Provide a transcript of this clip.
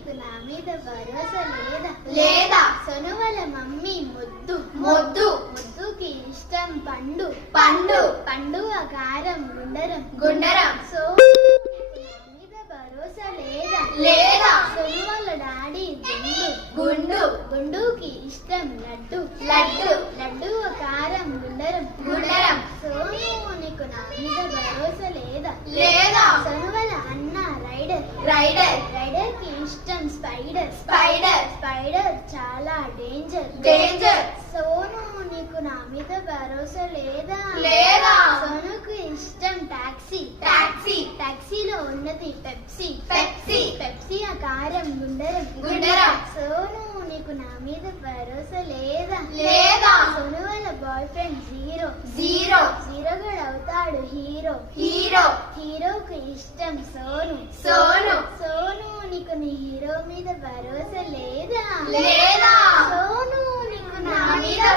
నీకు నా మీద భరోసా లేదా? లేదా. సోను వాళ్ళ మమ్మీ ముద్దు మొద్దు. ముద్దుకి ఇష్టం పండు పండు. పండు కారం గుండరం గుండరం. సోను నీకు నా మీద భరోసా లేదా? లేదా. సోను వాళ్ళ డాడీ గుండు గుండు. గుండుకి ఇష్టం లడ్డు లడ్డు. లడ్డు కారం గుండరం గుండరం. సోను నీకు నా మీద భరోసా లేదా? లేదా. సోను వాళ్ళ అన్న రైడర్ రైడర్. రైడర్ కి ఇష్టం స్పైడర్ స్పైడర్. స్పైడర్ చాలా డేంజర్ డేంజర్. సోను నీకు నా మీద భరోసా లేదా? లేదా. సోనుకు ఇష్టం టాక్సీ టాక్సీ. టాక్సీలో ఉన్నది పెప్సీ పెప్సీ. పెప్సీ ఆ కారం గుండరం గుండరం. సోను నీకు నా మీద భరోసా లేదా? లేదా. సోను వాళ్ళ boyfriend zero zero. Zero గడ్ అవుతాడు హీరో హీరో. హీరోకు ఇష్టం సోను సోను. సోను నీకు నీ హీరో మీద భరోసా లేదా? లేదా. సోను నీకు నా నా మీద మీద